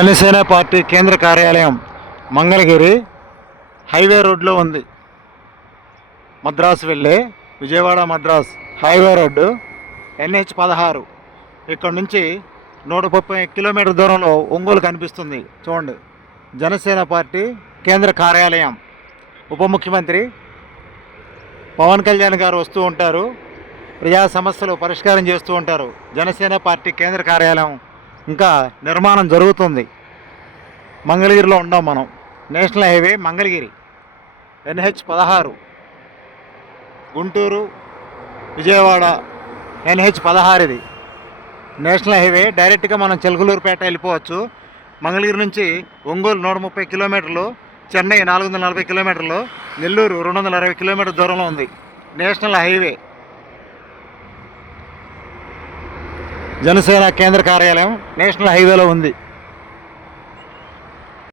Janasena party కేంద్ర కార్యాలయం Mangalagiri highway రోడ్లో ఉంది. మద్రాసు వెళ్ళే Vijayawada Madras highway road NH-16. ఇక్కడ నుంచి 130 కిలోమీటర్ దూరంలో ఒంగోలు కనిపిస్తుంది. చూడండి, జనసేన పార్టీ కేంద్ర కార్యాలయం. ఉప ముఖ్యమంత్రి పవన్ కళ్యాణ్ గారు వస్తూ ఉంటారు, ప్రజా సమస్యలు పరిష్కారం చేస్తూ ఉంటారు. జనసేన పార్టీ కేంద్ర కార్యాలయం ఇంకా నిర్మాణం జరుగుతుంది. మంగళగిరిలో ఉన్నాం మనం. National highway Mangalagiri NH-16, Guntur Vijayawada NH-16. ఇది నేషనల్ హైవే. డైరెక్ట్గా మనం చిలకలూరుపేట వెళ్ళిపోవచ్చు. మంగళగిరి నుంచి ఒంగోలు 130 కిలోమీటర్లు, చెన్నై 440 కిలోమీటర్లు, నెల్లూరు 260 కిలోమీటర్ దూరంలో ఉంది. National highway. జనసేన కేంద్ర కార్యాలయం నేషనల్ హైవేలో ఉంది.